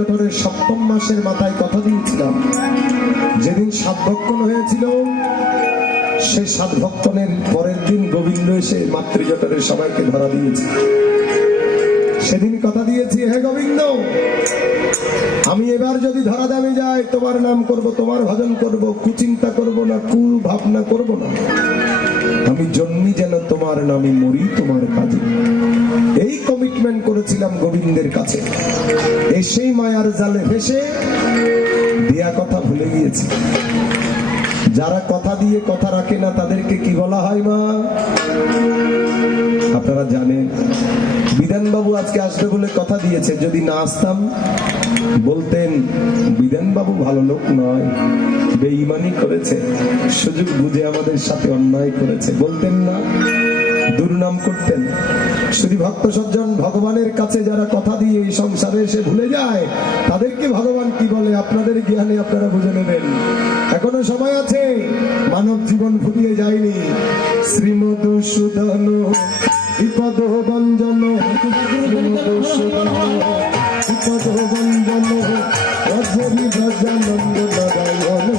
জঠরের সপ্তম মাসের মাথায় কথা দিয়েছিলাম, যেদিন 7 ভক্ষণ হয়েছিল সেই 7 ভক্ষণের পরের দিন গোবিন্দ এসে মাতৃজঠরের সবাইকে ধরা দিয়েছে। সেদিন কথা দিয়েছি, হে গোবিন্দ, আমি এবার যদি ধরা দামে যাই তোমার নাম করব, তোমার ভজন করব, কুচিন্তা করব না, কু ভাবনা করব না, আমি জন্মি যেন তোমার নামে মরি তোমার কাজে। এই কমিটমেন্ট করেছিলাম গোবিন্দের কাছে। এসেই মায়ার জালে ফেসে দেয়া কথা ভুলে গিয়েছি। যারা কথা দিয়ে কথা রাখে না তাদেরকে কি বলা হয় মা? আপনারা জানেন, বিধানবাবু আজকে আসবে বলে কথা দিয়েছে, যদি না আসতাম বলতেন বিধানবাবু ভালো লোক নয়, বেঈমানি করেছে, সুযোগ বুঝে আমাদের সাথে অন্যায় করেছে, বলতেন না? দুর্নাম করতেন। শুধু ভক্ত সজ্জন ভগবানের কাছে যারা কথা দিয়ে এই সংসারে এসে ভুলে যায় তাদেরকে ভগবান কি বলে আপনাদের জ্ঞানে আপনারা বুঝে নেবেন। এখনো সময় আছে, মানব জীবন ফুরিয়ে যায়নি। শ্রীমধুসূদন বিপদ ভঞ্জন, শ্রীমধুসূদন বিপদ ভঞ্জন, অধরি ভজানন্দ নারায়ণ।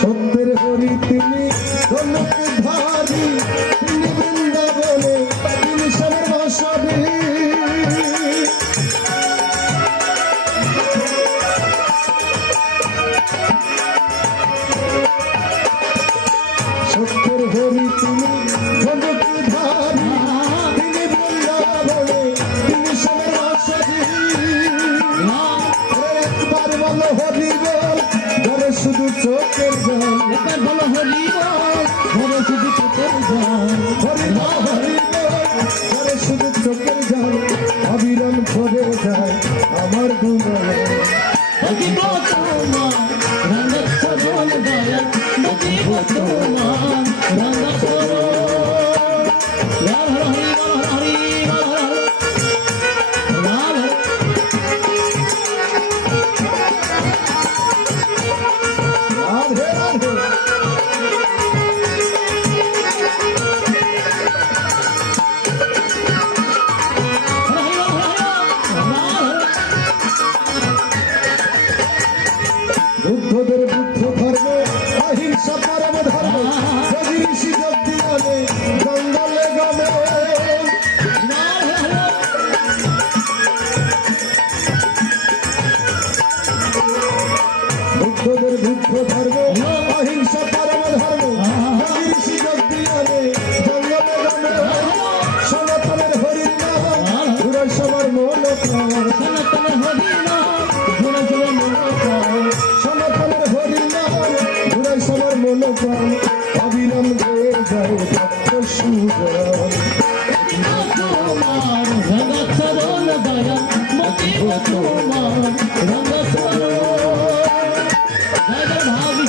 সত্যের হরি তিনি ধনুকে ধারী, তিনি বৃন্দাবনে, তিনি সবার বাসবে। সত্যের হরি তিনি ধনুকে ধারী, তিনি বৃন্দাবনে, তিনি সবার বাসবে। একবার বলো হরি বল, ধরে শুধু চোখের জল, একবার বলো হরি বল, ধরে শুধু চোখের জল, হরি বল হরি বল, ধরে শুধু চোখের জল, অবিরাম ঝরে যায় আমার দুমরে। দেখিব তোমার রঙ্গচরণ দয়া, দেখিব তোমার রঙ্গচরণ। বুদ্ধদের বুদ্ধ ধর্ম, অহিংসা পরম ধর্ম, যোগী ঋষি যোগ দিয়ানে জঙ্গলে গমে। বুদ্ধদের বুদ্ধ ধর্ম, অহিংসা পরম ধর্ম, যোগী ঋষি যোগ দিয়ানে জঙ্গলে গমে। সনাতনের হরির নাম ঘুরে সবার মন প্রাণ, সনাতনের হরির নাম ঘুরে সবার মন প্রাণ, সনাতনের হরির নাম ঘুরে সবার মন প্রাণ, অবিরাম গয়ে যায় ভক্ত সুজন। তোমার রঙ্গচরণ দয়া, দেখিব তোমার রঙ্গচরণ। জয় জয় ভাবি